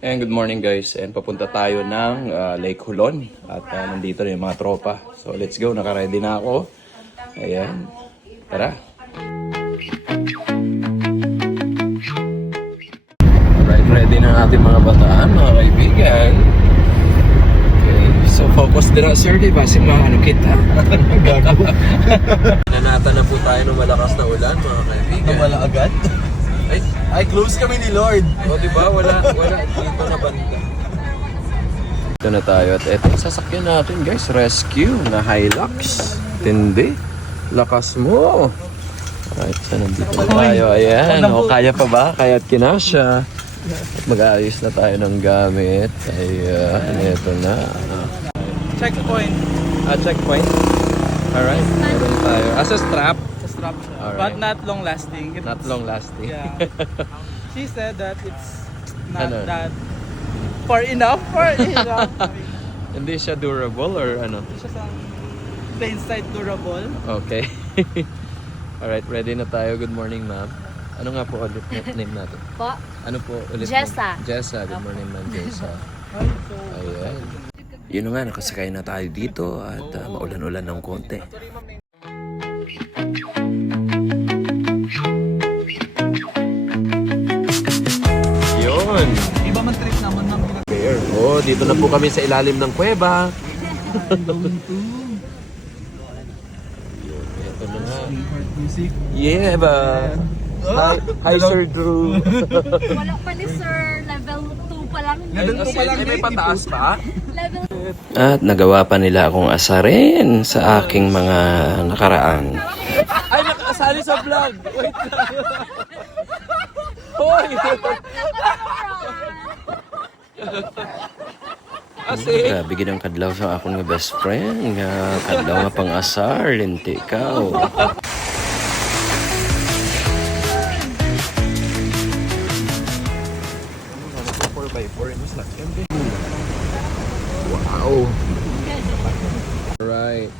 And good morning guys, and papunta tayo ng Lake Hulon at nandito na yung mga tropa. So let's go, naka-ready na ako. Ayan, tara. Alright, ready na ating mga bataan, mga kaibigan. Okay, so focus din na sir, diba? Si mga ano kita? Gago. Nanata na po tayo ng malakas na ulan, mga kaibigan. Wala agad? Ay, close kami ni Lord. O diba, wala dito na banda. Ito na tayo at eto yung sasakyan natin guys, rescue na Hilux. Tindi, lakas mo. Alright, so nandito na tayo, ayan. O kaya pa ba? Kaya't kinasya. At mag-aayos na tayo ng gamit. Ayan, eto na. Checkpoint. Checkpoint. Alright, meron tayo. As a strap. Strap siya. Alright. But not long lasting. Not long lasting. Yeah. She said that it's not Ano? that far enough. Hindi siya durable or ano? It's just plain sight durable. Okay. Alright, ready na tayo. Good morning, ma'am. Ano nga po ulit name natin? Po? Ano po ulit? Jessa. Jessa. Good morning, ma'am Jessa. Ayan. Yun nga, nakasakay na tayo dito at maulan-ulan ng konti. Yun. Iba man trip naman ng Oh, dito na po kami sa ilalim ng kuweba. Ito na nga. music. Yeah, ba? Hi, Sir Drew. Wala pa ni sir. Level 2 pa lang. Level 2 pa lang. Ay, may pataas pa? Level At nagawa pa nila akong asarin sa aking mga nakaraan. Ay, nakasali sa vlog. Wait lang. Hoy! Kasi, Grabe gid ang kadlaw sa akong nga best friend nga kadlaw nga pang asar linti ikaw. wow. Alright.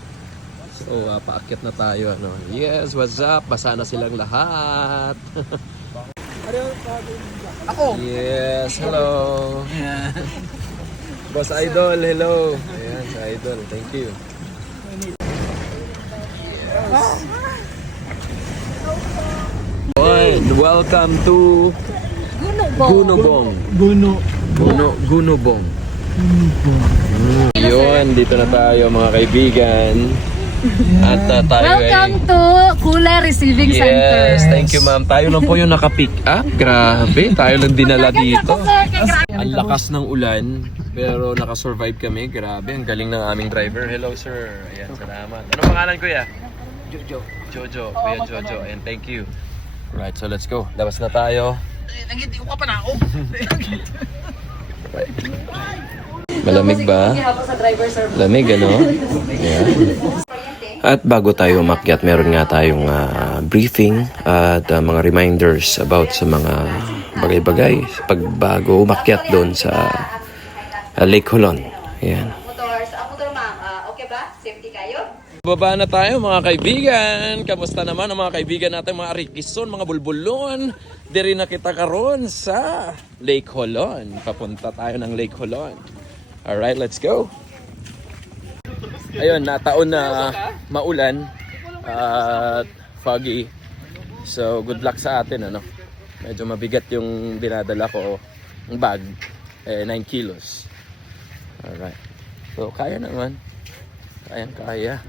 So, paakyat na tayo. Ano? Yes, what's up? Basa na silang lahat. Ako! Yes, hello. Boss Idol, hello. Ayan, sa Idol. Thank you. Yes. And welcome to Gunubong. Gunubong. Gunubong. Yun, dito na tayo mga kaibigan. At tayo Welcome to Kula Receiving Center. Yes, thank you ma'am. Tayo lang po yung naka-pick up. Grabe, tayo lang dinala dito. Ang lakas ng ulan, pero naka-survive kami. Grabe, ang galing ng aming driver. Hello sir. Ayan, salamat. Ano pangalan kuya? Jojo. Jojo. Kuya Jojo. And thank you. Right, so let's go. Labas na tayo. Nangiti ko pa na ako. Malamig ba? Lamig, ano? Yeah. At bago tayo umakyat, meron nga tayong briefing at mga reminders about sa mga bagay-bagay pagbago umakyat doon sa Lake Hulon. Ayan. Motor ma'am, okay ba? Safety kayo? Baba na tayo mga kaibigan. Kamusta naman ang mga kaibigan natin, mga Arikison, mga Bulbulon? Diri na kita karon sa Lake Hulon. Papunta tayo ng Lake Hulon. Alright, let's go. Ayun, nataon na maulan at foggy. So, good luck sa atin, ano. Medyo mabigat yung dinadala ko, ang bag, 9 kilos. Alright. So, kaya naman. Kaya.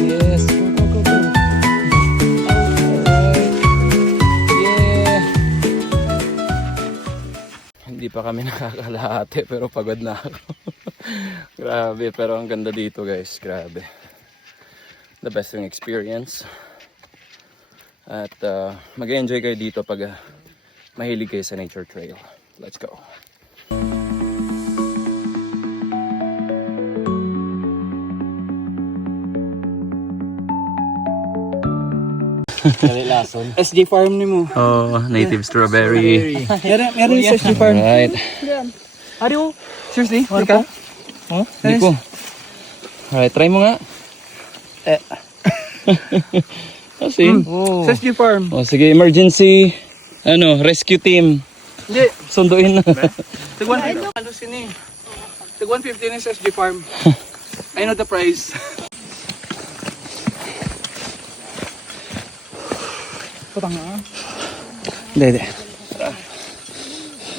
Yes, go. Alright. Yeah. Hindi pa kami nakakalahati pero pagod na ako. Grabe, pero ang ganda dito guys, grabe. The best yung experience. At mag-enjoy kayo dito pag mahilig kayo sa nature trail. Let's go. SG Farm ni mo. Oh, native strawberry. Meron yung SG Farm. Alright. Are you? Seriously? Teka. Oh, hindi ko. Alright, try mo nga. Kasi. Sa SG Farm. Oh, sige, emergency. Rescue team. Hindi. Sunduin na. Tag 150. Ano sini? Tag 150 ni sa SG Farm. I know the price. Putang na. Hindi.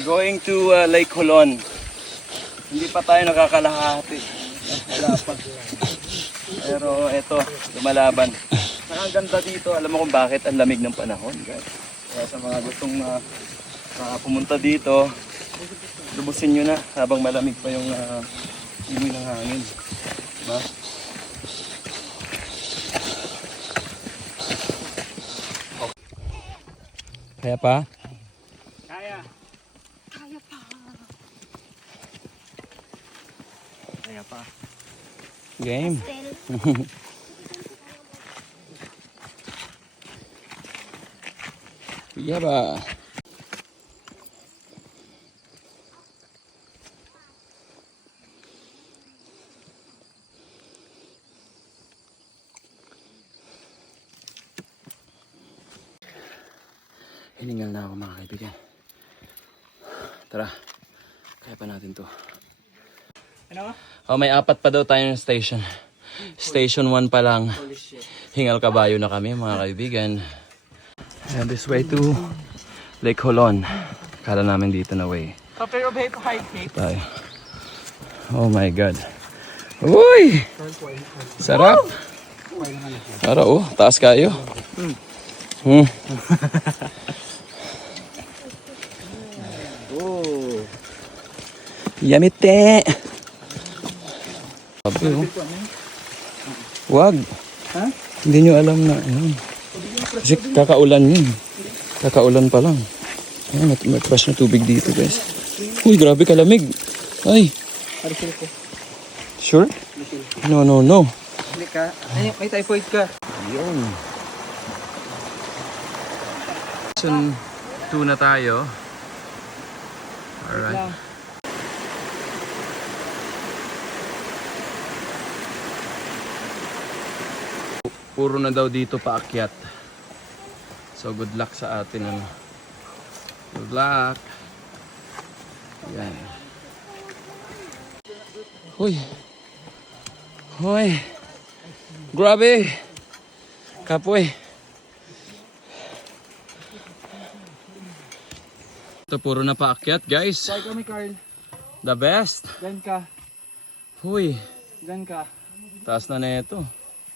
Going to Lake Colon. Hindi pa tayo nakakalahati. Wala pa. Pero eto, lumalaban. Ang ganda dito. Alam mo kung bakit ang lamig ng panahon, guys. Kaya sa mga gustong pumunta dito, lubusin nyo na habang malamig pa yung imoy ng hangin. Diba? Kaya pa? Kaya. Kaya pa. Game. Still. Iya ba? Hiningal na ako mga kaibigan. Tara, kaya pa natin to. Ano? Oh, may 4 pa daw tayong station. Station 1 pa lang. Hingal kabayo na kami mga kaibigan. And this way to Lake Colon. Kala namin dito na way. After of high Cape. Tayo. Oh my God. Uy! Sarap! Ara oh, taas kayo. Hmm. Yamite! Sabi oh. Wag. Ha? Hindi nyo alam na. Kasi kakaulan yun. Kakaulan pa lang. Ayan, may crush na tubig dito guys. Uy, grabe kalamig. Ay. Sure? No. Hindi ka. May typhoid ka. Yun. Season 2 na tayo. Alright. Puro na daw dito paakyat. So good luck sa atin. Good luck. Yan. Hoy. Hoy. Grabe. Kapoy. Ito puro na paakyat guys. Try kami Carl. The best. Gan ka. Huy. Gan ka. Taas na ito.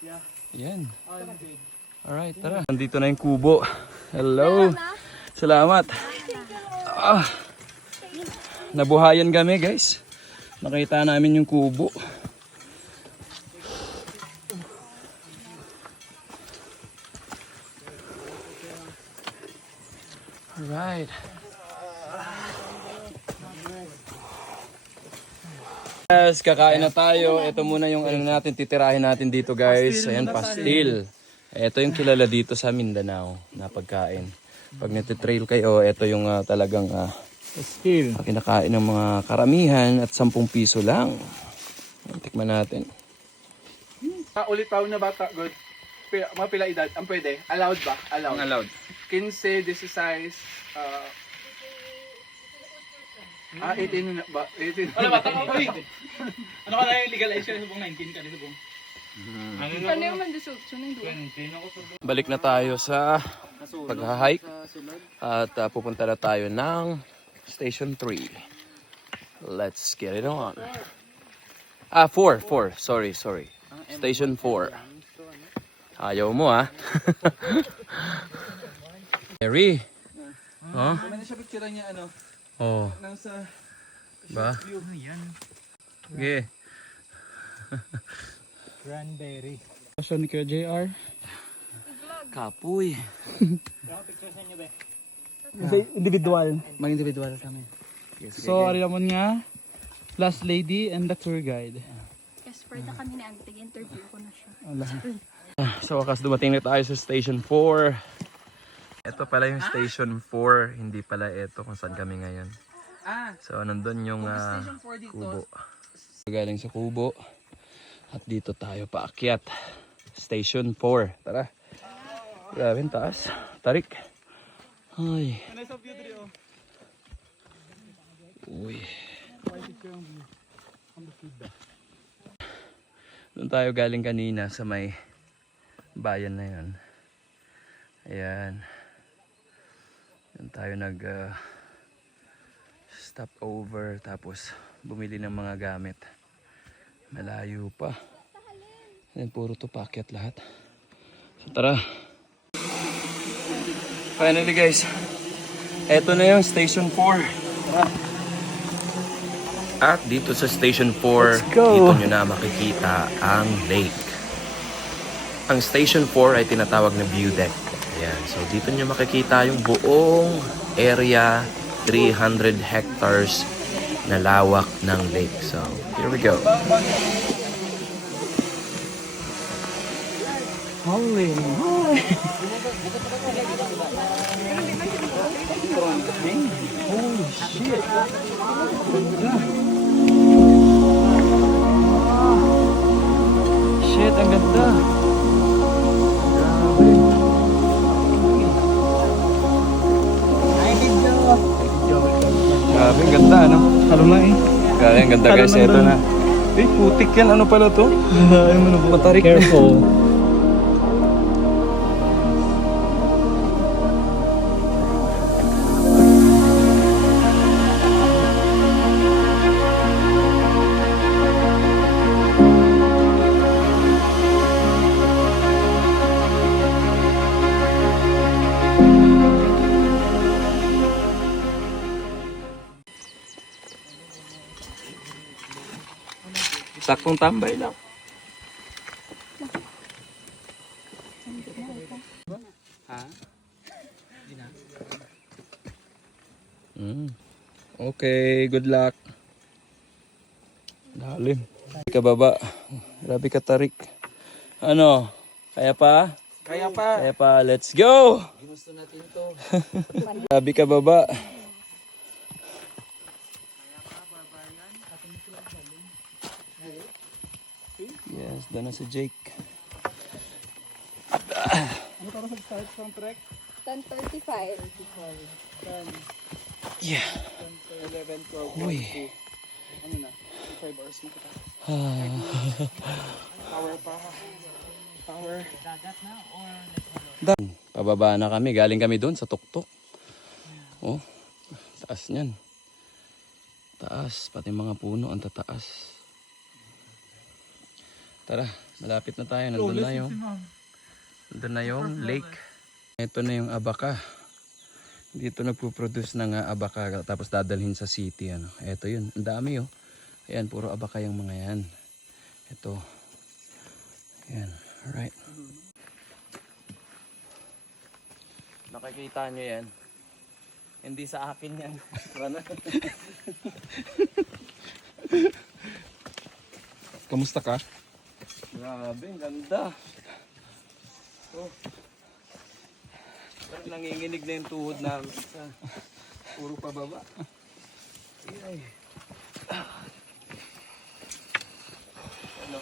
Yeah. Yan. Alright, tara. Nandito na yung kubo. Hello. Salamat. Nabuhayan kami guys. Nakita namin yung kubo. Alright. Yes, kakain na tayo. Ito muna yung ano natin, titirahin natin dito guys. Ayan, pastil. Ito yung kilala dito sa Mindanao na pagkain. Pag natitrail kayo, ito yung talagang kinakain ng mga karamihan at 10 piso lang. Tikman natin. Ulit taon na bata, good. Mga pila edad, ang pwede? Allowed ba? Allowed. Allowed. 15, 16, 18 na ba? 18. Wala ba? Uy! Ano ka na yung legalize ka subong 19 ka subong? Ano yung mandisuption ng duwa? 20 ako subong. Balik na tayo sa pag-hike at pupunta na tayo ng Station 3. Let's get it on. 4. Sorry. Station 4. Ayaw mo ah. Mary. Oh? Ano siya picture niya ano? Oh. Nasa Ba? view. Yan. Okay. Cranberry. Saan ni Kuya JR? Kapoy. Individual. Mag-individual kami. So, ari naman nga, last lady and the tour guide. Yes transfer na kami na interview ko na siya. Sa wakas dumating na tayo sa Station 4. Ito pala yung Station 4, hindi pala ito kung saan kami ngayon. So nandun yung Station 4 dito. kubo. Galing sa kubo. At dito tayo paakyat. Station 4. Tara. Grabe ang taas. Tarik. Ay. Uy. Doon tayo galing kanina sa may bayan na yun. Ayan. Doon tayo nag stop over tapos bumili ng mga gamit. Malayo pa. Ayan, puro to paakyat lahat. So tara. Finally guys. Eto na yung Station 4. Tara. At dito sa Station 4, dito nyo na makikita ang lake. Ang Station 4 ay tinatawag na view deck. Ayan, so dito nyo makikita yung buong area, 300 hectares na lawak ng lake. So, here we go. Holy moly! Holy shit! Shit, ang ganda. Grabe, ang ganda, ano? Kalma eh. Grabe, ang ganda guys. Ito na. Eh, putik yan. Ano pala to? Matarik na. Careful. Saktong tambay lang. Okay, good luck. Dalim. Kababa. Grabe ka tarik. Ano? Kaya pa? Kaya pa. Kaya pa. Let's go! Ginusto natin to. Grabe ka baba. Yes, doon na si Jake. Ano para sa start from trek? 10:35. Yeah. 11, 12, Uy. ano na? 5 hours mo kita. Ah. Power pa. Power. Pababa na kami. Galing kami doon sa tuktok. Oh, taas niyan. Taas. Pati mga puno ang tataas. Tara, malapit na tayo. Nandun na yung lake. Ito na yung abaka. Dito nagpo-produce ng abaka. Tapos dadalhin sa city. Ano. Ito yun. Ang dami oh. Ayan, puro abaka yung mga yan. Ito. Ayan. Alright. Nakikita nyo yan. Hindi sa akin yan. Kamusta ka? Grabe, ang ganda. Oh. Parang nanginginig na yung tuhod namin sa puro pababa. Ay. Ano?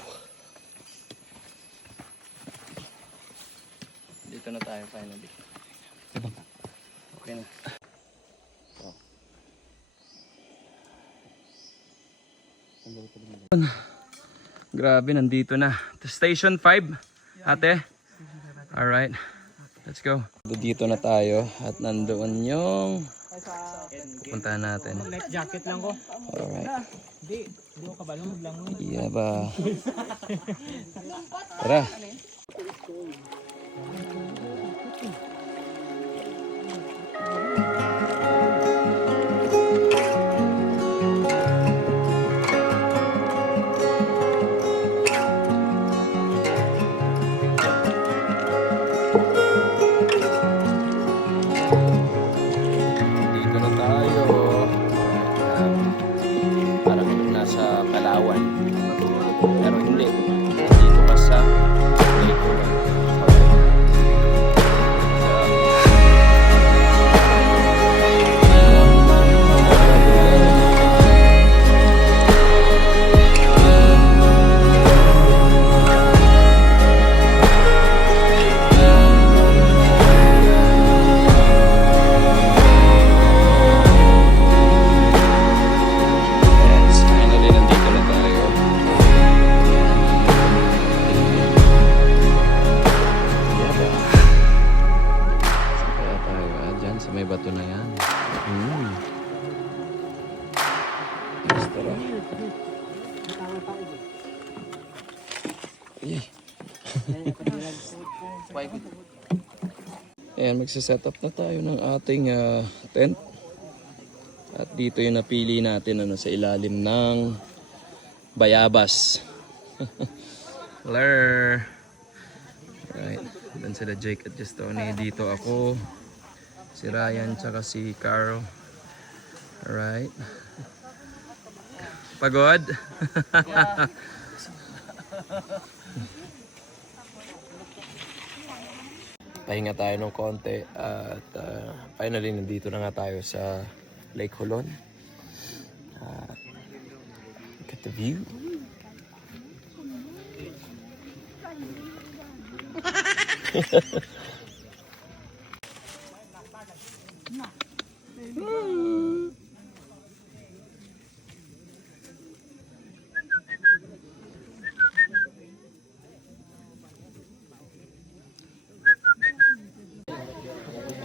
Dito na tayo finally. Okay na. Oh. Grabe, nandito na. Station 5, ate. Alright, let's go. Dito na tayo at nandoon yung pupuntahan natin. Life jacket lang ko. Alright. Hindi ko kabalong lang. Iya ba? Tara. Dito na tayo. Parang nasa Palawan. Pero hindi. Ayan, magsiset up na tayo ng ating tent. At dito yung napili natin sa ilalim ng bayabas. Lur. Right. Dan sila Jake at Justoni. Dito ako. Si Ryan tsaka si Carl. Alright. Pagod? Pahinga tayo ng konti at finally nandito na nga tayo sa Lake Hulon. Look at the view.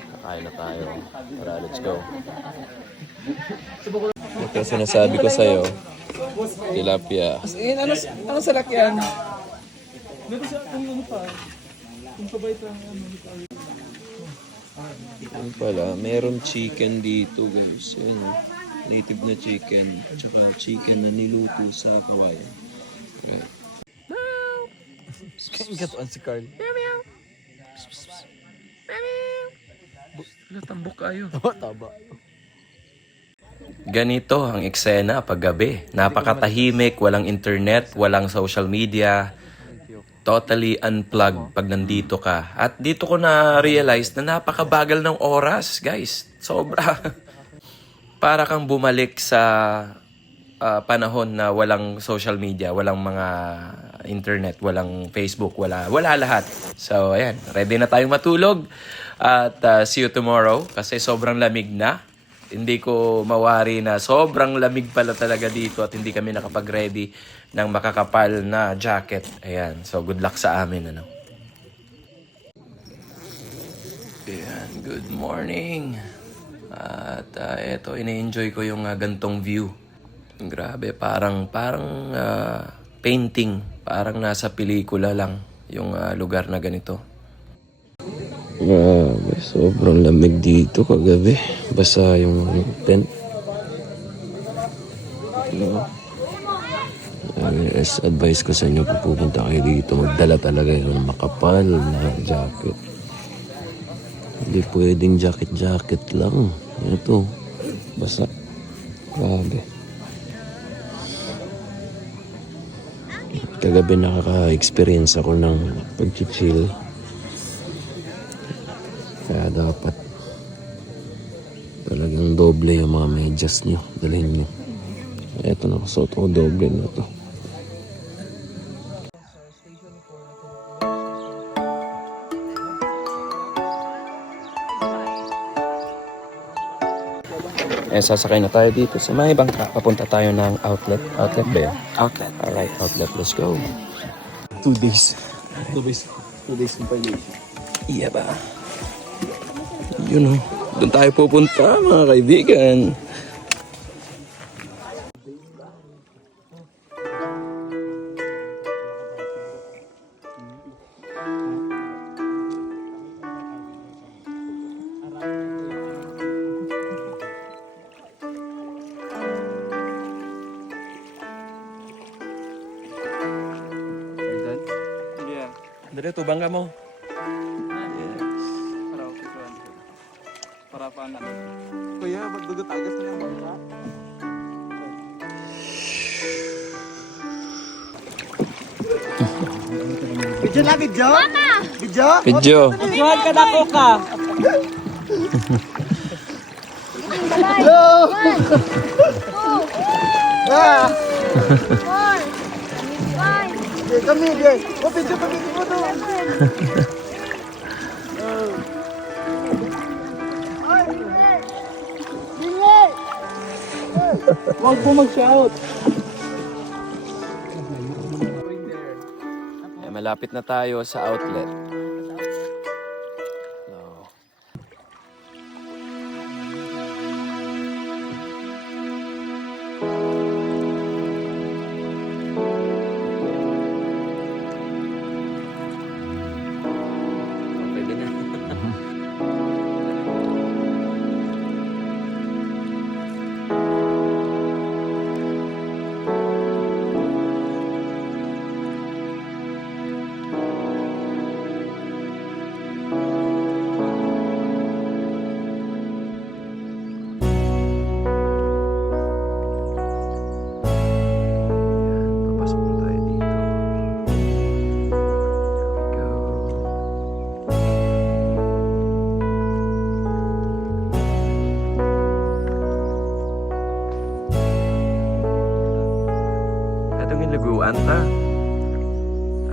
Kakain na tayo. Tara, let's go. Ito sinasabi ko sa'yo. Tilapia. Ano sa lakyan? Meron siya kung ano pa. Kung kabay pa Yan pala, meron chicken dito guys. Yan, native na chicken. Tsaka chicken na niluto sa kawayan. Okay. Gatuan si Carl. Natambok kayo. Taba. Ganito ang eksena paggabi. Napakatahimik, walang internet, walang social media. Totally unplugged pag nandito ka. At dito ko na-realize na napakabagal ng oras, guys. Sobra. Para kang bumalik sa panahon na walang social media, walang mga internet, walang Facebook, wala lahat. So, ayan. Ready na tayong matulog. At see you tomorrow kasi sobrang lamig na. Hindi ko mawari na sobrang lamig pala talaga dito at hindi kami nakapag-ready ng makakapal na jacket. Ayan. So, good luck sa amin. Ano? Ayan. Good morning. At eto, ina-enjoy ko yung gantong view. Grabe. Parang painting. Parang nasa pelikula lang yung lugar na ganito. Grabe, sobrang lamig dito kagabi. Basa yung tent. Advice ko sa inyo kung pupunta kayo dito, magdala talaga yung makapal na jacket. Hindi pwedeng jacket lang. Ito, basa. Grabe. Kagabi nakaka-experience ako ng pag-chill. Kaya dapat talagang doble yung mga medyas nyo. Dalhin nyo. Eto, nakasuot ko doble na to. Sasakay na tayo dito sa may bangka. Papunta tayo ng outlet. Outlet ba yun? Outlet. Alright, outlet. Let's go. 2 days. 2 days compilation. Iya ba? Yun o. Doon tayo pupunta mga kaibigan. Yeah. Dali, tubang ka mo. Para pa na. Kuya, ba't dugot agas na yung bangka? Video na, video? Mama! Video? Video. Videohan ka na ko ka! Hello! 1, 2, 4, 5, Kami, guys! Oh, video pa mo doon! Huwag po mag-shout! Malapit na tayo sa outlet. No.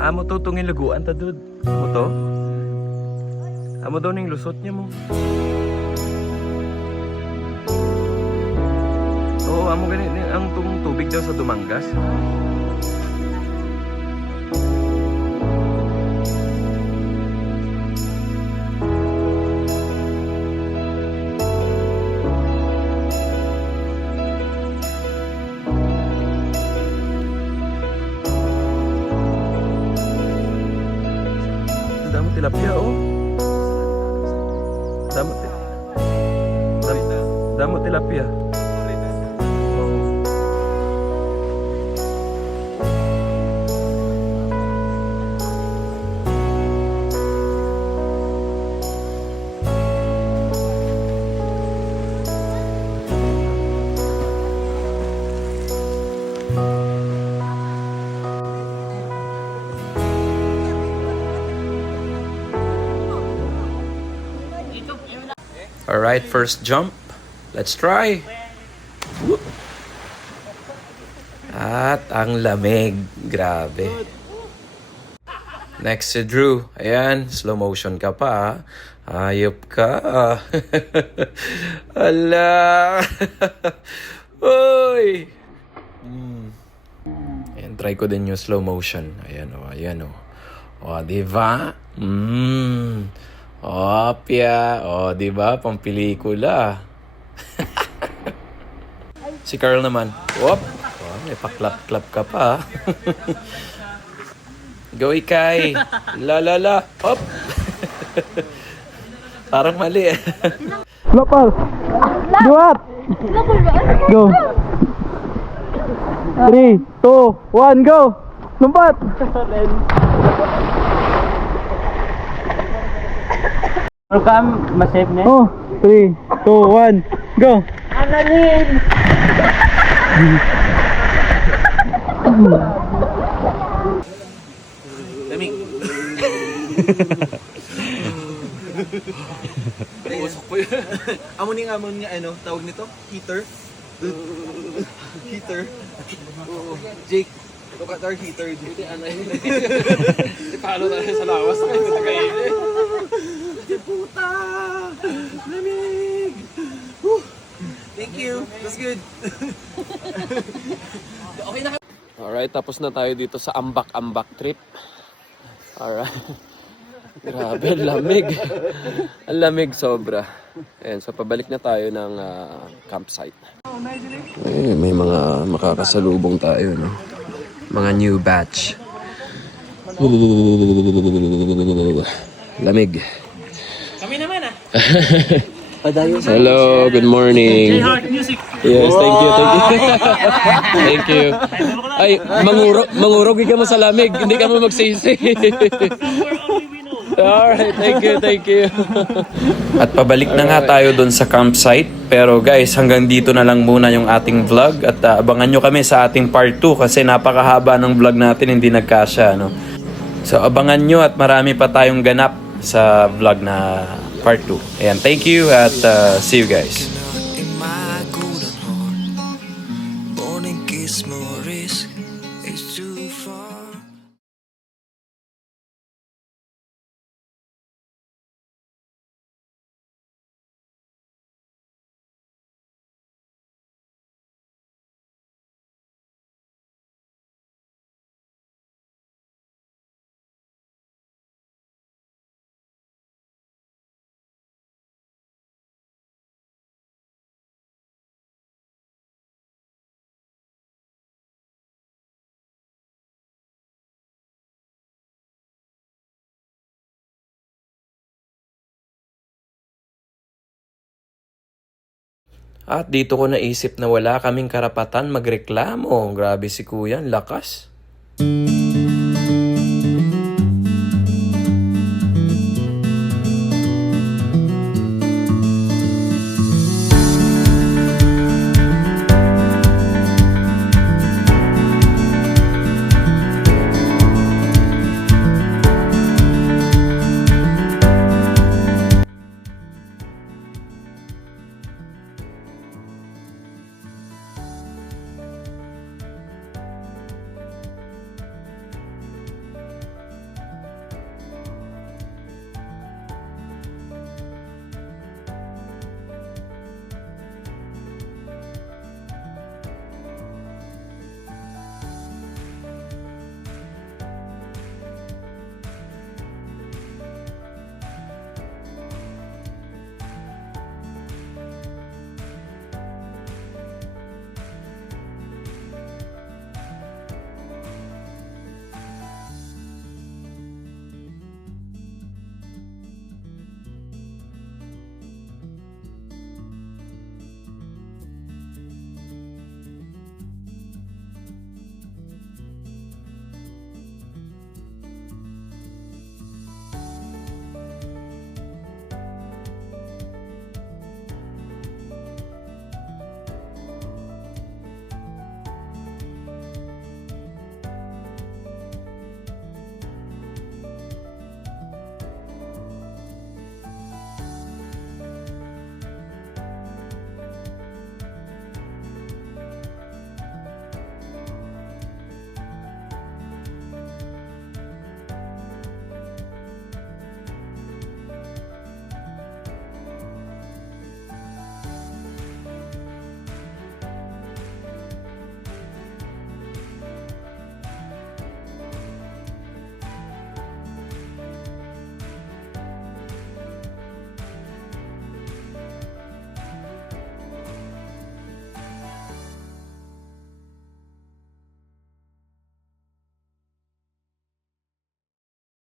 Amo to itong ilaguan ta dud. Amo to? Amo daw ning lusot niya mo. Oo, amo ganit ang tubig daw sa Dumangas. Damo tilapia oh. Damo tilapia. Alright, first jump. Let's try. Whoop. At ang lamig. Grabe. Next si Drew. Ayan, slow motion ka pa. Hayop ka. Ala. Uy. Ayan, try ko din yung slow motion. Ayan o, ayan o. O, diba? Opya. O, diba? Pampelikula. Si Carl naman. Whoop. Oh, may paklap-klap ka pa. Go, Ikay. La, la, la. Hop. Parang mali eh. Lapal! Duat! Go! 3, 2, 1, go! Lumpat! Welcome, masave na? Oh, 3, 2, 1, go! Analin! Lamig. Usok po yun. Amon nga ano, tawag nito? Heater? Heater? Oo. Jake, look at our heater. Hindi, ano yun. Hindi palo tayo sa lawas. Hindi puta! Lamig! Thank you. That's good. Okay na. Alright, tapos na tayo dito sa ambak-ambak trip. Alright. Grabe, ang lamig. Ang lamig sobra. Ayan, so pabalik na tayo ng campsite. Ay, may mga makakasalubong tayo, no? Mga new batch. Lamig. Kami naman ah! Hello, good morning. Heart Music! Yes, thank you, thank you. Thank you. Ay, mangurog ka mo sa lamig, hindi ka mo magsisi. Alright, thank you. At pabalik na nga tayo dun sa campsite. Pero guys, hanggang dito na lang muna yung ating vlog. At abangan nyo kami sa ating part 2 kasi napakahaba ng vlog natin, hindi nagkasya. No? So abangan nyo at marami pa tayong ganap sa vlog na part 2. Ayan, thank you at see you guys. In my golden heart, morning kiss more risk is too far. At dito ko naisip na wala kaming karapatan magreklamo. Grabe si Kuya, ang lakas.